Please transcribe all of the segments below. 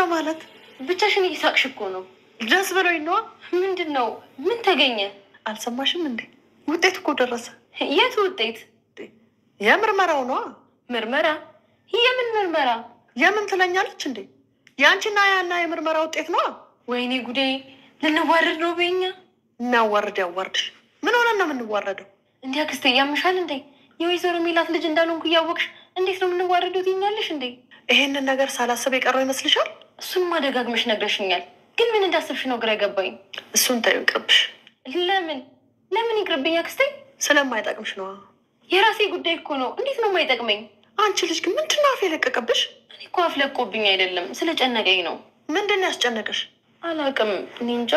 ምንድነው ማለት ብቻሽን እየሳቅሽ እኮ ነው ደስ ብሎኝ ነው ምንድነው ምን ተገኘ አልሰማሽም እንዴ ውጤት እኮ ደረሰ የት ውጤት የምርመራው ነው ምርመራ የምን ምርመራ የምን ትለኛለች እንዴ ያንቺና ያና የምርመራ ውጤት ነው ወይኔ ጉዴ ልንዋረድ ነው በእኛ እናዋርድ ያዋርድሽ ምን ሆነና ነው የምንዋረደው እንዴ አክስቴ ያምሻል እንዴ የወይዘሮ ሚላት ልጅ እንዳልሆንኩ ያወቅሽ እንዴት ነው የምንዋረደው ትኛለሽ እንዴ ይሄንን ነገር ሳላስብ የቀረው ይመስልሻል እሱን ማደጋግመሽ ነግረሽኛል ግን ምን እንዳስብሽ ነው ግራ ገባኝ እሱን ታዩ ይቅርብሽ ለምን ይቅርብኝ አክስቴ ስለማይጠቅምሽ ነው የራሴ ጉዳይ እኮ ነው እንዴት ነው የማይጠቅመኝ አንቺ ልጅ ግን ምንድነው አፍ የለቀቀብሽ እኔ እኮ አፍለቆብኝ አይደለም ስለጨነቀኝ ነው ምንድነው ያስጨነቀሽ አላውቅም እኔ እንጃ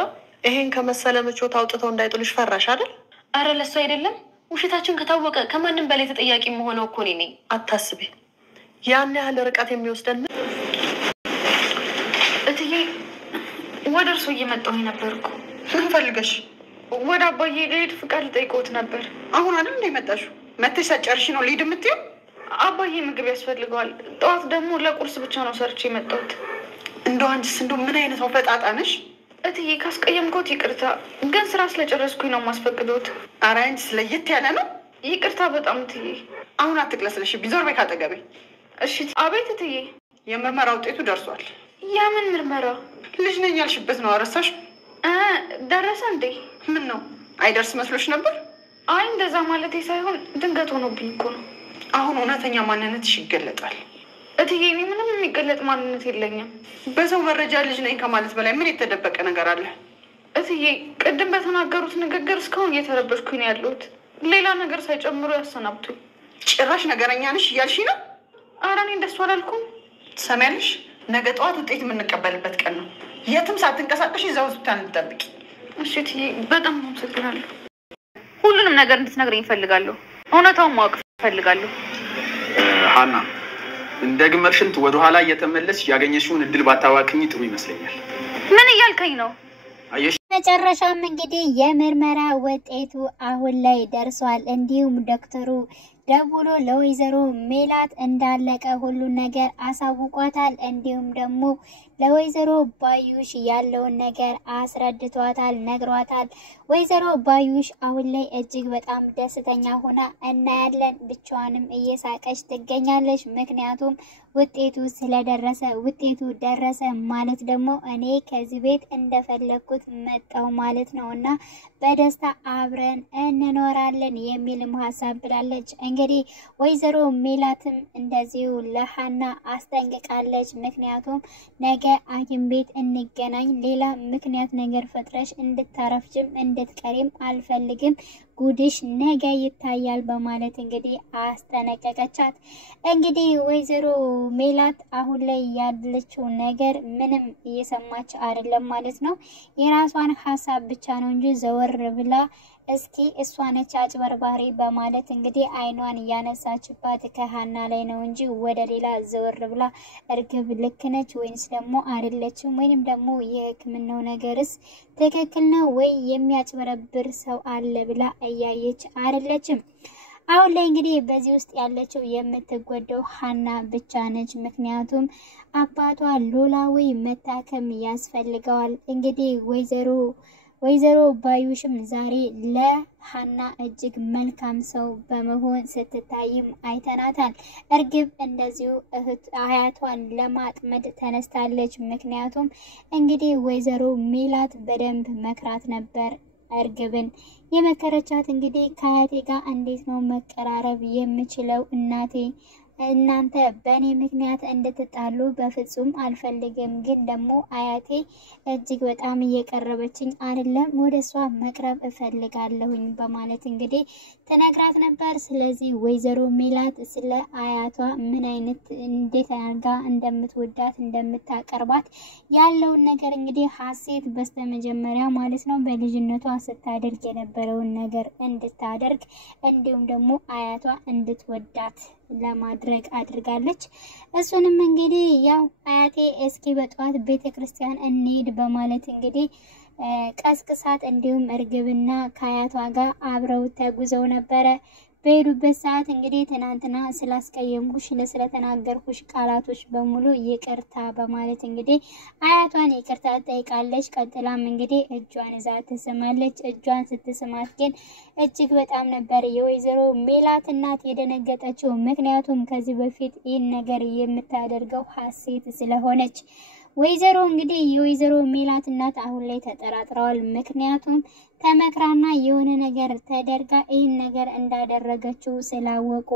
ይሄን ከመሰለ ምቾት አውጥተው እንዳይጥሉሽ ፈራሽ አይደል አረ ለሱ አይደለም ውሸታችን ከታወቀ ከማንም በላይ ተጠያቂ መሆነው እኮ ነኝ አታስቢ ያን ያህል ርቀት የሚወስደን እትዬ ወደ እርሱ እየመጣሁ ነበርኩ ምን ፈልገሽ ወደ አባዬ ልሄድ ፍቃድ ልጠይቅዎት ነበር አሁን አይደል እንደመጣሽው መተሽ ሳጨርሽ ነው ልሄድ የምትይው አባዬ ምግብ ያስፈልገዋል ጠዋት ደግሞ ለቁርስ ብቻ ነው ሰርቼ የመጣሁት እንደው አንቺስ እንደው ምን አይነት ፈጣጣ ነሽ እትዬ ካስቀየምኩት ይቅርታ ግን ስራ ስለጨረስኩኝ ነው ማስፈቅዶት ኧረ አንቺስ ለየት ያለ ነው ይቅርታ በጣም እትዬ አሁን አትቅለስልሽ ቢዞር በይ ካጠገቤ እሺ አቤት እትዬ የምርመራ ውጤቱ ደርሷል ያምን ምርመራ ልጅ ነኝ ያልሽበት ነው አረሳሽ ደረሰ እንዴ ምን ነው አይደርስ መስሎሽ ነበር አይ እንደዛ ማለቴ ሳይሆን ድንገት ሆኖብኝ እኮ ነው አሁን እውነተኛ ማንነትሽ ይገለጣል እትዬ እኔ ምንም የሚገለጥ ማንነት የለኝም በሰው መረጃ ልጅ ነኝ ከማለት በላይ ምን የተደበቀ ነገር አለ እትዬ ቅድም በተናገሩት ንግግር እስካሁን እየተረበሽኩኝ ነው ያለሁት ሌላ ነገር ሳይጨምሩ ያሰናብቱኝ ጭራሽ ነገረኛ ነሽ እያልሽ ነው ኧረ እኔ እንደሱ አላልኩም ትሰሚያለሽ ነገ ጠዋት ውጤት የምንቀበልበት ቀን ነው የትም ሳትንቀሳቀሽ እዛው ሆስፒታል እንጠብቂ እሺ እትዬ በጣም አመሰግናለሁ ሁሉንም ነገር እንድትነግረኝ እፈልጋለሁ እውነታውን ማወቅ እፈልጋለሁ ሀና እንደ ግመርሽንት ወደ ኋላ እየተመለስሽ ያገኘሽውን እድል ባታዋክኝ ጥሩ ይመስለኛል ምን እያልከኝ ነው አየሽ መጨረሻም እንግዲህ የምርመራ ውጤቱ አሁን ላይ ደርሷል እንዲሁም ዶክተሩ ደውሎ ለወይዘሮ ሜላት እንዳለቀ ሁሉ ነገር አሳውቋታል እንዲሁም ደግሞ ለወይዘሮ ባዩሽ ያለውን ነገር አስረድቷታል ነግሯታል ወይዘሮ ባዩሽ አሁን ላይ እጅግ በጣም ደስተኛ ሆና እናያለን ብቻዋንም እየሳቀች ትገኛለች ምክንያቱም ውጤቱ ስለደረሰ ውጤቱ ደረሰ ማለት ደግሞ እኔ ከዚህ ቤት እንደፈለኩት መጣው ማለት ነውና በደስታ አብረን እንኖራለን የሚልም ሐሳብ ብላለች እንግዲህ ወይዘሮ ሜላትም እንደዚሁ ለሐና አስጠንቅቃለች ምክንያቱም ነገ ሐኪም ቤት እንገናኝ ሌላ ምክንያት ነገር ፈጥረሽ እንድታረፍጅም እንድትቀሪም አልፈልግም ጉድሽ ነገ ይታያል በማለት እንግዲህ አስጠነቀቀቻት እንግዲህ ወይዘሮ ሜላት አሁን ላይ ያለችው ነገር ምንም እየሰማች አይደለም ማለት ነው የራሷን ሐሳብ ብቻ ነው እንጂ ዘወር ብላ እስኪ እሷ ነች አጭበርባሪ በማለት እንግዲህ አይኗን ያነሳችባት ከሐና ላይ ነው እንጂ ወደ ሌላ ዘወር ብላ እርግብ ልክ ነች ወይስ ደግሞ አይደለችም ወይንም ደግሞ የህክምናው ነገርስ ትክክል ነው ወይ የሚያጭበረብር ሰው አለ ብላ እያየች አይደለችም አሁን ላይ እንግዲህ በዚህ ውስጥ ያለችው የምትጎደው ሐና ብቻ ነች ምክንያቱም አባቷ ኖላዊ መታከም ያስፈልገዋል እንግዲህ ወይዘሮ ባዩሽም ዛሬ ለሐና እጅግ መልካም ሰው በመሆን ስትታይም አይተናታል እርግብ እንደዚሁ አያቷን ለማጥመድ ተነስታለች ምክንያቱም እንግዲህ ወይዘሮ ሜላት በደንብ መክራት ነበር እርግብን የመከረቻት እንግዲህ ከአያቴ ጋር እንዴት ነው መቀራረብ የምችለው እናንተ በእኔ ምክንያት እንድትጣሉ በፍጹም አልፈልግም ግን ደግሞ አያቴ እጅግ በጣም እየቀረበችኝ አይደለም ወደሷ መቅረብ እፈልጋለሁኝ በማለት እንግዲህ ተነግራት ነበር ስለዚህ ወይዘሮ ሜላት ስለ አያቷ ምን አይነት እንዴት አርጋ እንደምትወዳት እንደምታቀርባት ያለውን ነገር እንግዲህ ሐሴት በስተመጀመሪያ ማለት ነው በልጅነቷ ስታደርግ የነበረውን ነገር እንድታደርግ እንዲሁም ደግሞ አያቷ እንድትወዳት ለማድረግ አድርጋለች እሱንም እንግዲህ ያው አያቴ እስኪ በጧት ቤተክርስቲያን እንሂድ በማለት እንግዲህ ቀስቅሳት እንዲሁም እርግብና ከአያቷ ጋር አብረው ተጉዘው ነበረ በሄዱበት ሰዓት እንግዲህ ትናንትና ስላስቀየምኩሽ ስለተናገርኩሽ ቃላቶች በሙሉ ይቅርታ በማለት እንግዲህ አያቷን ይቅርታ ጠይቃለች። ቀጥላም እንግዲህ እጇን ይዛ ትስማለች። እጇን ስትስማት ግን እጅግ በጣም ነበር የወይዘሮ ሜላት እናት የደነገጠችው። ምክንያቱም ከዚህ በፊት ይህን ነገር የምታደርገው ሀሴት ስለሆነች ወይዘሮ እንግዲህ የወይዘሮ ሜላት እናት አሁን ላይ ተጠራጥረዋል። ምክንያቱም ተመክራና የሆነ ነገር ተደርጋ ይህን ነገር እንዳደረገችው ስላወቁ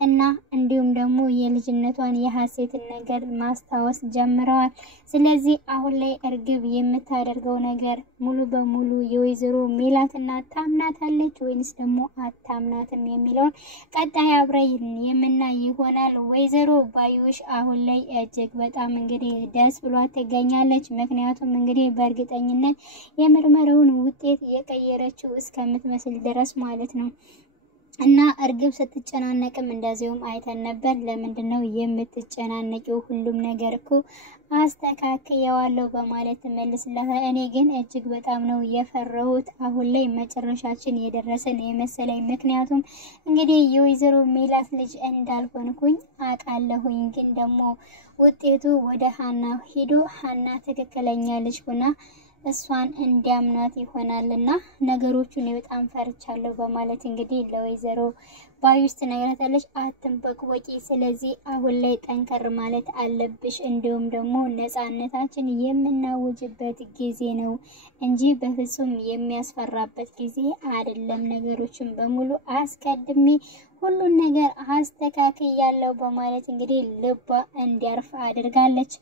እና እንዲሁም ደግሞ የልጅነቷን የሀሴትን ነገር ማስታወስ ጀምረዋል። ስለዚህ አሁን ላይ እርግብ የምታደርገው ነገር ሙሉ በሙሉ የወይዘሮ ሜላት እናት ታምናታለች ወይንስ ደግሞ አታምናትም የሚለውን ቀጣይ አብረን የምናይ ይሆናል። ወይዘሮ ባዩሽ አሁን ላይ እጅግ በጣም እንግዲህ ደስ ብሏት ትገኛለች። ምክንያቱም እንግዲህ በእርግጠኝነት የምርመራውን ውጤት የቀየረችው እስከምትመስል ድረስ ማለት ነው። እና እርግብ ስትጨናነቅም እንደዚሁም አይተን ነበር። ለምንድነው የምትጨናነቂው? ሁሉም ነገር እኮ አስተካክየዋለሁ በማለት መልስላታል። እኔ ግን እጅግ በጣም ነው የፈራሁት። አሁን ላይ መጨረሻችን የደረሰን የመሰለኝ። ምክንያቱም እንግዲህ የወይዘሮ ሜላት ልጅ እንዳልሆንኩኝ አውቃለሁኝ። ግን ደግሞ ውጤቱ ወደ ሀና ሄዶ ሀና ትክክለኛ ልጅ ሆና እሷን እንዲያምናት ይሆናልና ነገሮቹን በጣም ፈርቻለሁ በማለት እንግዲህ ለወይዘሮ ባዩሽ ትነግራታለች። አትንበቅበቂ፣ ስለዚህ አሁን ላይ ጠንከር ማለት አለብሽ። እንዲሁም ደግሞ ነፃነታችን የምናውጅበት ጊዜ ነው እንጂ በፍጹም የሚያስፈራበት ጊዜ አይደለም። ነገሮችን በሙሉ አስቀድሜ ሁሉን ነገር አስተካክያለሁ በማለት እንግዲህ ልቧ እንዲያርፍ አድርጋለች።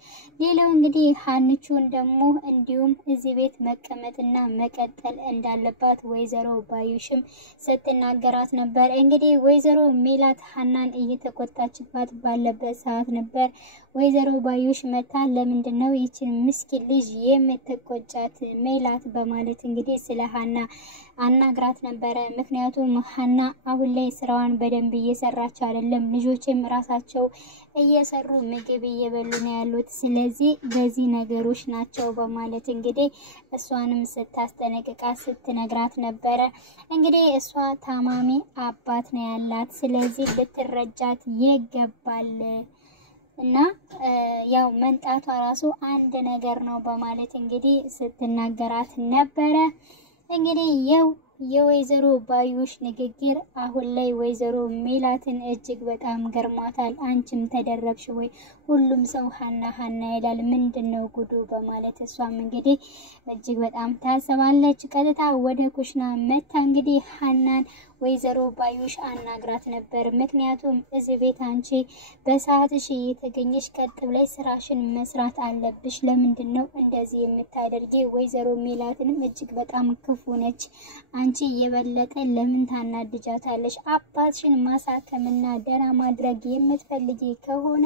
ሌላው እንግዲህ ሀንቹን ደግሞ እንዲሁም እዚህ ቤት መቀመጥና መቀጠል እንዳለባት ወይዘሮ ባዩሽም ስትናገራት ነበር። እንግዲህ ወይዘሮ ሜላት ሀናን እየተቆጣችባት ባለበት ሰዓት ነበር ወይዘሮ ባዩሽ መታ ለምንድነው ይችን ምስኪን ልጅ የምትቆጫት ሜላት በማለት እንግዲህ ስለ ሀና አናግራት ነበረ። ምክንያቱም ሀና አሁን ላይ ስራዋን በደንብ እየሰራች አይደለም። ልጆችም ራሳቸው እየሰሩ ምግብ እየበሉ ነው ያሉት። ስለዚህ በዚህ ነገሮች ናቸው በማለት እንግዲህ እሷንም ስታስጠነቅቃት ስትነግራት ነበረ። እንግዲህ እሷ ታማሚ አባት ነው ያላት። ስለዚህ ልትረጃት ይገባል እና ያው መንጣቷ ራሱ አንድ ነገር ነው በማለት እንግዲህ ስትናገራት ነበረ። እንግዲህ የወይዘሮ ባዩሽ ንግግር አሁን ላይ ወይዘሮ ሜላትን እጅግ በጣም ገርሟታል። አንቺም ተደረብሽ ወይ? ሁሉም ሰው ሀና ሀና ይላል፣ ምንድነው ጉዱ በማለት እሷም እንግዲህ እጅግ በጣም ታሰባለች። ቀጥታ ወደ ኩሽና መታ እንግዲህ ሀናን ወይዘሮ ባዩሽ አናግራት ነበር። ምክንያቱም እዚህ ቤት አንቺ በሰዓትሽ እየተገኘሽ ቀጥ ብለሽ ስራሽን መስራት አለብሽ። ለምንድነው እንደዚህ የምታደርጊ? ወይዘሮ ሜላትንም እጅግ በጣም ክፉ ነች። አንቺ የበለጠ ለምን ታናድጃታለሽ? አባትሽን ማሳከምና ደህና ማድረግ የምትፈልጊ ከሆነ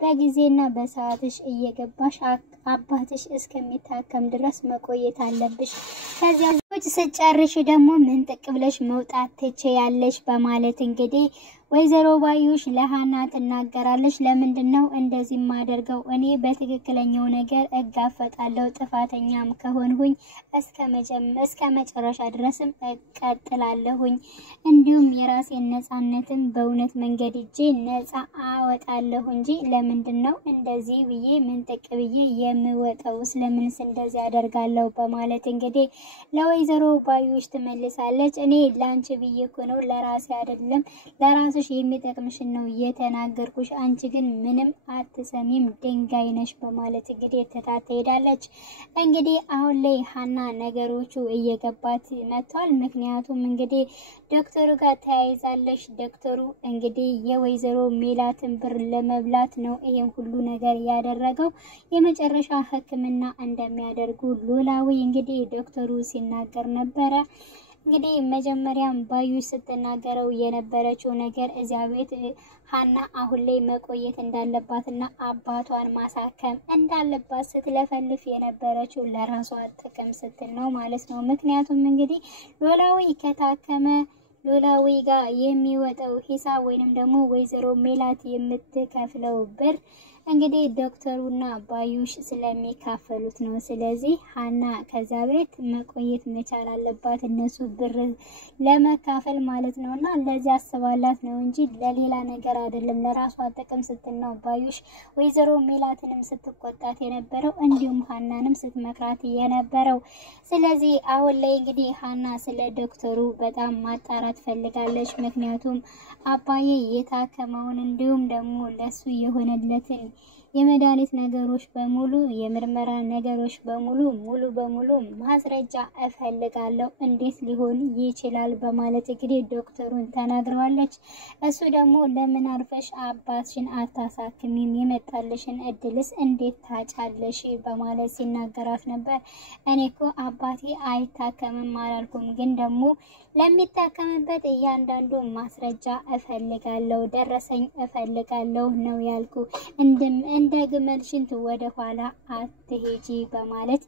በጊዜና በሰዓትሽ እየገባሽ አባትሽ እስከሚታከም ድረስ መቆየት አለብሽ። ከዚያ ውጭ ስጨርሽ ደግሞ ምን ጥቅ ብለሽ መውጣት ትችያለሽ በማለት እንግዲህ ወይዘሮ ባዩሽ ለሀና ትናገራለች። ለምንድነው እንደዚህ ማደርገው? እኔ በትክክለኛው ነገር እጋፈጣለሁ። ጥፋተኛም ከሆንኩኝ እስከ መጨረሻ ድረስም እቀጥላለሁኝ። እንዲሁም የራሴን ነፃነትም በእውነት መንገድ እጄ ነፃ አወጣለሁ እንጂ ለምንድነው እንደዚህ ብዬ ምን ጥቅ ብዬ የምወጣው? ስለምንስ እንደዚህ አደርጋለሁ በማለት እንግዲህ ለወይዘሮ ባዩሽ ትመልሳለች። እኔ ላንቺ ብዬ እኮ ነው፣ ለራሴ አይደለም። ለራስሽ የሚጠቅምሽን ነው የተናገርኩሽ። አንቺ ግን ምንም አትሰሚም፣ ድንጋይ ነሽ በማለት እንግዲህ ትሄዳለች። እንግዲህ አሁን ላይ ሀና ነገሮቹ እየገባት መጥቷል። ምክንያቱም እንግዲህ ዶክተሩ ጋር ተያይዛለች። ዶክተሩ እንግዲህ የወይዘሮ ሜላትን ብር ለመብላት ነው ይሄን ሁሉ ነገር ያደረገው። የመጨረሻ ሕክምና እንደሚያደርጉ ኖላዊ እንግዲህ ዶክተሩ ሲናገር ነበረ። እንግዲህ መጀመሪያም ባዩሽ ስትናገረው የነበረችው ነገር እዚያ ቤት ሀና አሁን ላይ መቆየት እንዳለባትና አባቷን ማሳከም እንዳለባት ስትለፈልፍ የነበረችው ለራሷ ጥቅም ስትል ነው ማለት ነው። ምክንያቱም እንግዲህ ኖላዊ ከታከመ ኖላዊ ጋር የሚወጣው ሂሳብ ወይንም ደግሞ ወይዘሮ ሜላት የምትከፍለው ብር እንግዲህ ዶክተሩና ባዩሽ ስለሚካፈሉት ነው። ስለዚህ ሀና ከዛ ቤት መቆየት መቻል አለባት እነሱ ብር ለመካፈል ማለት ነውና ለዚህ አስባላት ነው እንጂ ለሌላ ነገር አይደለም። ለራሷ ጥቅም ስትል ነው ባዩሽ ወይዘሮ ሜላትንም ስትቆጣት የነበረው እንዲሁም ሀናንም ስትመክራት የነበረው። ስለዚህ አሁን ላይ እንግዲህ ሀና ስለ ዶክተሩ በጣም ማጣራት ፈልጋለች። ምክንያቱም አባዬ የታከመውን እንዲሁም ደግሞ ለሱ የሆነለትን የመድኃኒት ነገሮች በሙሉ የምርመራ ነገሮች በሙሉ ሙሉ በሙሉ ማስረጃ እፈልጋለሁ እንዴት ሊሆን ይችላል በማለት እንግዲህ ዶክተሩን ተናግረዋለች። እሱ ደግሞ ለምን አርፈሽ አባትሽን አታሳክሚም የመጣልሽን እድልስ እንዴት ታጫለሽ በማለት ሲናገራት ነበር። እኔ እኮ አባቴ አይታከምም አላልኩም፣ ግን ደግሞ ለሚታከምበት እያንዳንዱ ማስረጃ እፈልጋለሁ ደረሰኝ እፈልጋለሁ ነው ያልኩ። እንደ ግመል ሽንት ወደ ኋላ አትሄጂ በማለት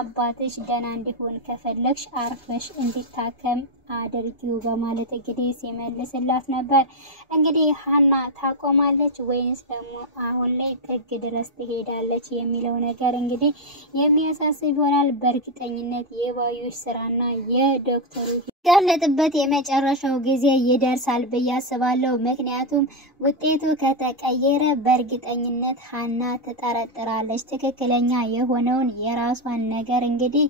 አባትሽ ደህና እንዲሆን ከፈለግሽ አርፈሽ እንዲታከም አድርጊው በማለት እንግዲህ ሲመልስላት ነበር። እንግዲህ ሀና ታቆማለች ወይንስ ደግሞ አሁን ላይ ጥግ ድረስ ትሄዳለች የሚለው ነገር እንግዲህ የሚያሳስብ ይሆናል። በእርግጠኝነት የባዩሽ ስራና የዶክተሩ ያለጥበት የመጨረሻው ጊዜ ይደርሳል ብዬ አስባለሁ። ምክንያቱም ውጤቱ ከተቀየረ በእርግጠኝነት ሀና ትጠረጥራለች ትክክለኛ የሆነውን የራሷን ነገር እንግዲህ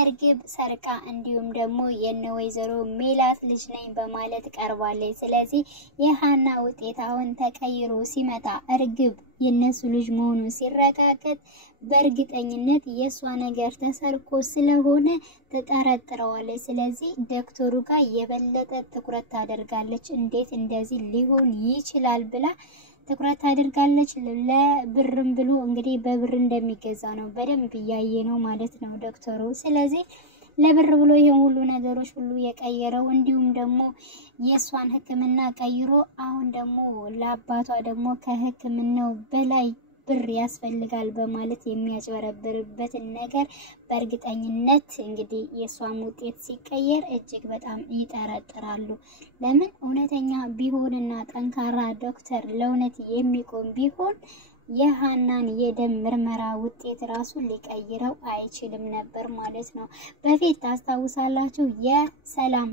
እርግብ ሰርቃ እንዲሁም ደግሞ የነ ወይዘሮ ሜላት ልጅ ነኝ በማለት ቀርባለች። ስለዚህ የሀና ውጤት አሁን ተቀይሮ ሲመጣ እርግብ የነሱ ልጅ መሆኑን ሲረጋገጥ በእርግጠኝነት የሷ ነገር ተሰርቆ ስለሆነ ተጠረጥረዋለች። ስለዚህ ዶክተሩ ጋር የበለጠ ትኩረት ታደርጋለች። እንዴት እንደዚህ ሊሆን ይችላል ብላ ትኩረት ታደርጋለች። ለብርም ብሎ እንግዲህ በብር እንደሚገዛ ነው በደንብ እያየ ነው ማለት ነው ዶክተሩ። ስለዚህ ለብር ብሎ ይሄን ሁሉ ነገሮች ሁሉ የቀየረው እንዲሁም ደግሞ የሷን ሕክምና ቀይሮ አሁን ደግሞ ለአባቷ ደግሞ ከሕክምናው በላይ ብር ያስፈልጋል በማለት የሚያጭበረብርበት ነገር በእርግጠኝነት እንግዲህ የሷም ውጤት ሲቀየር እጅግ በጣም ይጠረጥራሉ። ለምን እውነተኛ ቢሆንና ጠንካራ ዶክተር ለእውነት የሚቆም ቢሆን የሀናን የደም ምርመራ ውጤት ራሱ ሊቀይረው አይችልም ነበር ማለት ነው። በፊት ታስታውሳላችሁ የሰላም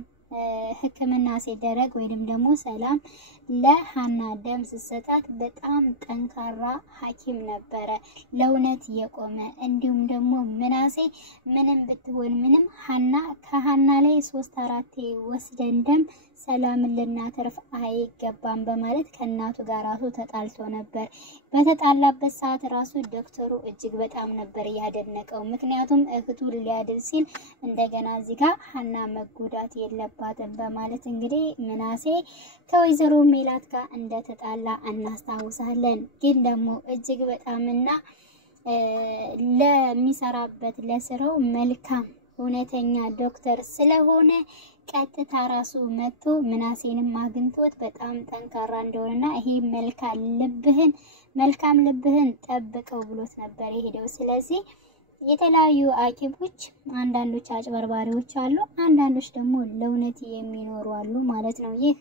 ሕክምና ሲደረግ ወይንም ደግሞ ሰላም ለሀና ደም ሲሰጣት በጣም ጠንካራ ሐኪም ነበረ ለእውነት የቆመ። እንዲሁም ደግሞ ምናሴ ምንም ብትሆን ምንም ከሀና ላይ 3-4 ወስደን ደም ሰላምን ልናተርፍ አይገባም በማለት ከእናቱ ጋር ራሱ ተጣልቶ ነበር። በተጣላበት ሰዓት ራሱ ዶክተሩ እጅግ በጣም ነበር ያደነቀው። ምክንያቱም እህቱን ሊያድን ሲል እንደገና እዚህ ጋር ሀና መጎዳት የለባትም በማለት እንግዲህ ምናሴ ከወይዘሮ ሜላት ጋር እንደተጣላ እናስታውሳለን። ግን ደግሞ እጅግ በጣምና ለሚሰራበት ለስራው መልካም እውነተኛ ዶክተር ስለሆነ ቀጥታ ራሱ መጥቶ ምናሴንም አግኝቶት በጣም ጠንካራ እንደሆነና ይሄ መልካም ልብህን ጠብቀው ብሎት ነበር የሄደው። ስለዚህ የተለያዩ ሐኪሞች አንዳንዶች አጭበርባሪዎች አሉ፣ አንዳንዶች ደግሞ ለእውነት የሚኖሩ አሉ ማለት ነው። ይህ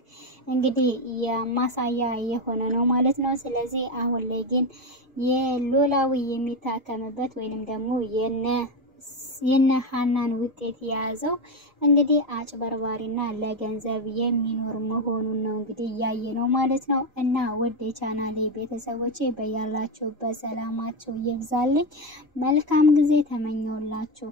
እንግዲህ የማሳያ የሆነ ነው ማለት ነው። ስለዚህ አሁን ላይ ግን የኖላዊ የሚታከምበት ወይንም ደግሞ የነ ሀናን ውጤት የያዘው እንግዲህ አጭበርባሪና ለገንዘብ የሚኖር መሆኑን ነው እንግዲህ ያየ ነው ማለት ነው። እና ውድ የቻናሌ ቤተሰቦቼ በያላችሁበት ሰላማችሁ ይብዛልኝ። መልካም ጊዜ ተመኘውላችሁ።